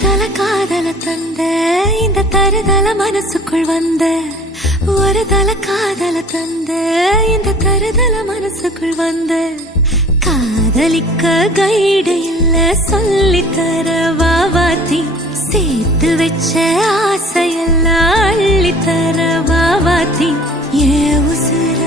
தருதல காதல தந்த இந்த தருதல மனசுக்குள் வந்த ஒரு தல காதல தந்த இந்த தருதல மனசுக்குள் வந்த காதலிக்க கைடு இல்ல சொல்லித்தர வாவாத்தி சேர்த்து வச்ச ஆசையெல்லாம் அள்ளித்தர வாவாத்தி ஏ உசுர